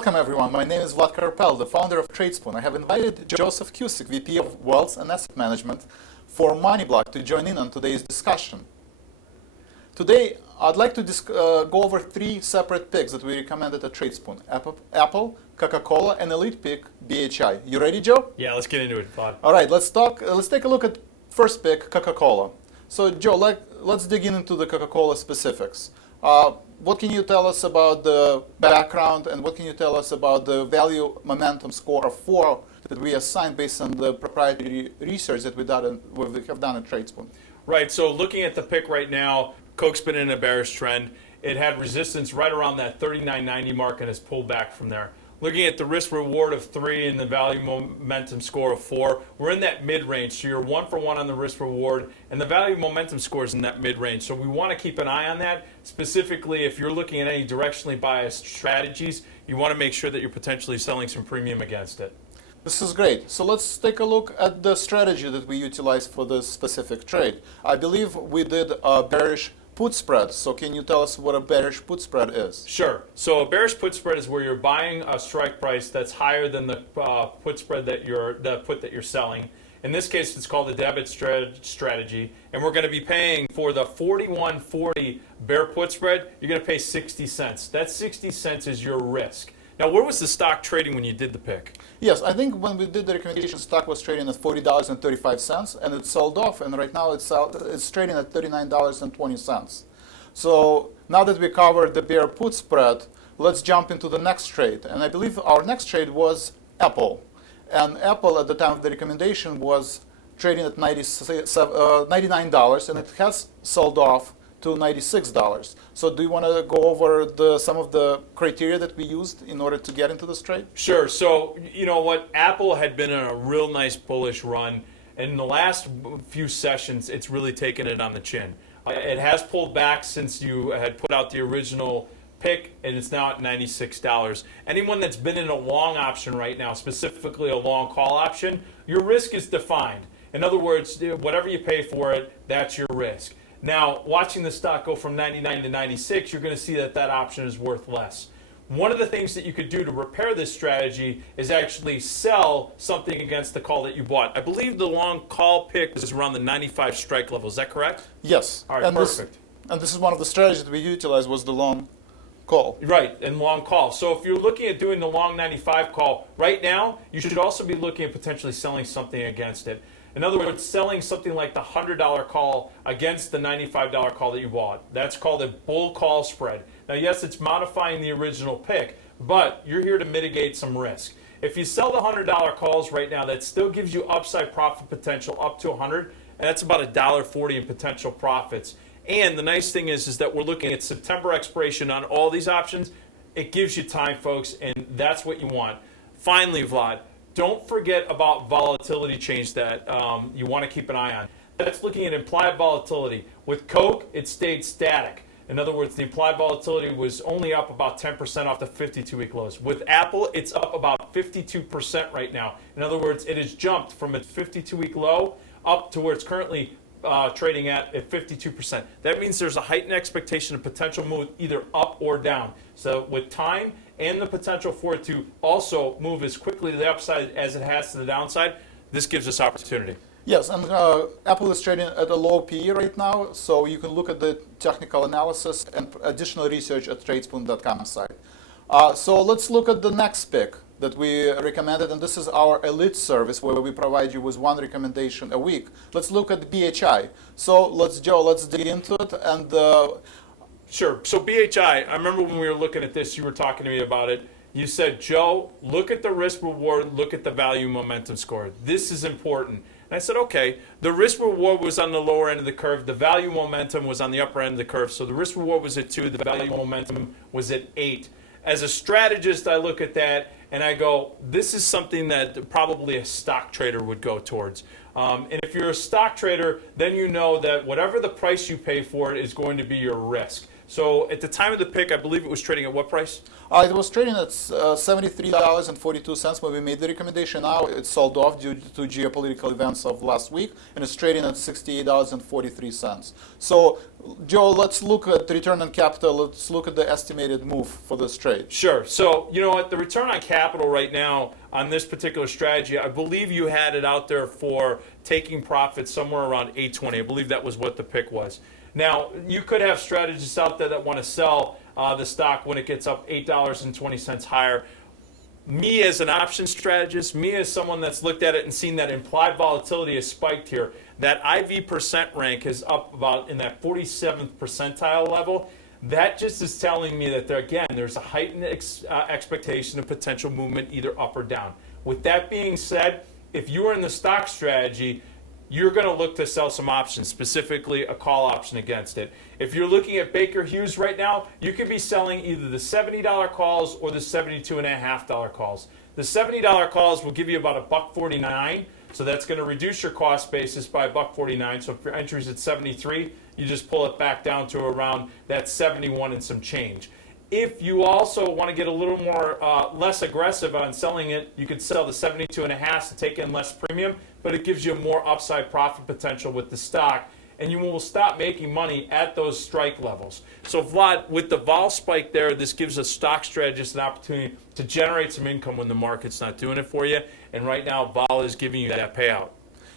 Welcome everyone, my name is Vlad Karpel, the founder of Tradespoon. I have invited Joseph Cusick, VP of Wealth and Asset Management for MoneyBlock to join in on today's discussion. Today, I'd like to go over three separate picks that we recommended at Tradespoon: Apple, Coca-Cola, and elite pick, BHI. You ready, Joe? Yeah, let's get into it, Vlad. All right, let's take a look at first pick, Coca-Cola. So, Joe, let's dig into the Coca-Cola specifics. What can you tell us about the background, and what can you tell us about the value momentum score of 4 that we assigned based on the proprietary research that we have done at Tradespoon? Right, so looking at the pick right now, Coke's been in a bearish trend. It had resistance right around that 39.90 mark and has pulled back from there. Looking at the risk reward of 3 and the value momentum score of 4, we're in that mid-range. So you're 1 for 1 on the risk reward, and the value momentum score is in that mid-range. So we want to keep an eye on that. Specifically, if you're looking at any directionally biased strategies, you want to make sure that you're potentially selling some premium against it. This is great. So let's take a look at the strategy that we utilized for this specific trade. I believe we did a bearish put spread. So can you tell us what a bearish put spread is? Sure. So a bearish put spread is where you're buying a strike price that's higher than the put spread that you're selling. In this case, it's called the debit strategy, and we're going to be paying for the 41.40 bear put spread. You're going to pay 60 cents. That 60 cents is your risk. Now, where was the stock trading when you did the pick? Yes, I think when we did the recommendation, stock was trading at $40.35, and it sold off, and right now it's trading at $39.20. So now that we covered the bear put spread, let's jump into the next trade. And I believe our next trade was Apple. And Apple at the time of the recommendation was trading at $99, and it has sold off to $96. So do you want to go over some of the criteria that we used in order to get into this trade? Sure. So you know what? Apple had been in a real nice bullish run. In the last few sessions, it's really taken it on the chin. It has pulled back since you had put out the original pick, and it's now at $96. Anyone that's been in a long option right now, specifically a long call option, your risk is defined. In other words, whatever you pay for it, that's your risk. Now, watching the stock go from 99 to 96, you're going to see that that option is worth less. One of the things that you could do to repair this strategy is actually sell something against the call that you bought. I believe the long call pick is around the 95 strike level. Is that correct? Yes. All right, perfect. This is one of the strategies that we utilized was the long call. Right, and long call. So if you're looking at doing the long 95 call right now, you should also be looking at potentially selling something against it. In other words, selling something like the $100 call against the $95 call that you bought. That's called a bull call spread. Now, yes, it's modifying the original pick, but you're here to mitigate some risk. If you sell the $100 calls right now, that still gives you upside profit potential up to $100, and that's about $1.40 in potential profits. And the nice thing is that we're looking at September expiration on all these options. It gives you time, folks, and that's what you want. Finally, Vlad, don't forget about volatility change that you want to keep an eye on. That's looking at implied volatility. With Coke, it stayed static. In other words, the implied volatility was only up about 10% off the 52-week lows. With Apple, it's up about 52% right now. In other words, it has jumped from its 52-week low up to where it's currently trading at 52%. That means there's a heightened expectation of potential move either up or down. So with time and the potential for it to also move as quickly to the upside as it has to the downside, this gives us opportunity. Yes, and Apple is trading at a low PE right now, so you can look at the technical analysis and additional research at tradespoon.com site. So let's look at the next pick that we recommended, and this is our elite service where we provide you with one recommendation a week. Let's look at BHI. So let's dig into it. And Sure. So BHI, I remember when we were looking at this, you were talking to me about it. You said, Joe, look at the risk reward, look at the value momentum score. This is important. And I said, okay, the risk reward was on the lower end of the curve. The value momentum was on the upper end of the curve. So the risk reward was at 2. The value momentum was at 8. As a strategist, I look at that and I go, this is something that probably a stock trader would go towards. And if you're a stock trader, then you know that whatever the price you pay for it is going to be your risk. So at the time of the pick, I believe it was trading at what price? It was trading at $73.42 when we made the recommendation. Now it's sold off due to geopolitical events of last week, and it's trading at $68.43. So Joe, let's look at the return on capital. Let's look at the estimated move for this trade. Sure. So, you know what? The return on capital right now on this particular strategy, I believe you had it out there for taking profits somewhere around 820. I believe that was what the pick was. Now, you could have strategists out there that want to sell the stock when it gets up $8.20 higher. Me as an option strategist, me as someone that's looked at it and seen that implied volatility has spiked here, that IV percent rank is up about in that 47th percentile level. That just is telling me that there's a heightened expectation of potential movement either up or down. With that being said, if you are in the stock strategy, you're going to look to sell some options, specifically a call option against it. If you're looking at Baker Hughes right now, you could be selling either the $70 calls or the $72.50 calls. The $70 calls will give you about $1.49, so that's going to reduce your cost basis by $1.49. So if your entry's at 73, you just pull it back down to around that 71 and some change. If you also want to get a little more less aggressive on selling it, you could sell the 72.5 to take in less premium, but it gives you more upside profit potential with the stock, and you will stop making money at those strike levels. So Vlad, with the vol spike there, this gives a stock strategist an opportunity to generate some income when the market's not doing it for you, and right now vol is giving you that payout.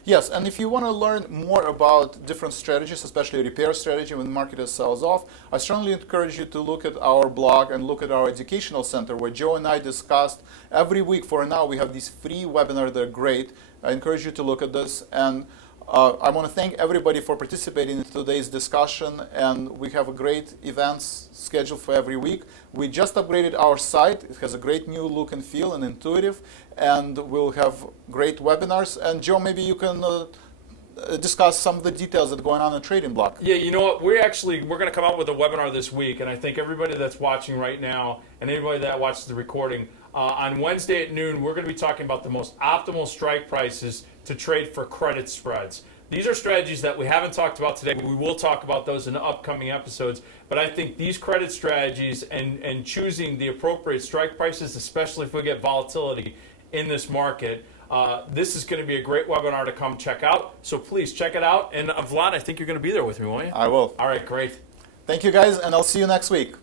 Yes, and if you want to learn more about different strategies, especially repair strategy when the market sells off, I strongly encourage you to look at our blog and look at our educational center where Joe and I discussed every week. For now, we have these free webinars that are great. I encourage you to look at this. And I want to thank everybody for participating in today's discussion, and we have great events scheduled for every week. We just upgraded our site. It has a great new look and feel and intuitive, and we'll have great webinars. And Joe, maybe you can discuss some of the details that are going on in Trading Block. Yeah, you know what? We're going to come out with a webinar this week, and I think everybody that's watching right now and anybody that watches the recording, on Wednesday at noon, we're going to be talking about the most optimal strike prices to trade for credit spreads. These are strategies that we haven't talked about today, but we will talk about those in the upcoming episodes. But I think these credit strategies and choosing the appropriate strike prices, especially if we get volatility in this market, this is going to be a great webinar to come check out. So please check it out. And Vlad, I think you're going to be there with me, won't you? I will. All right, great. Thank you, guys, and I'll see you next week.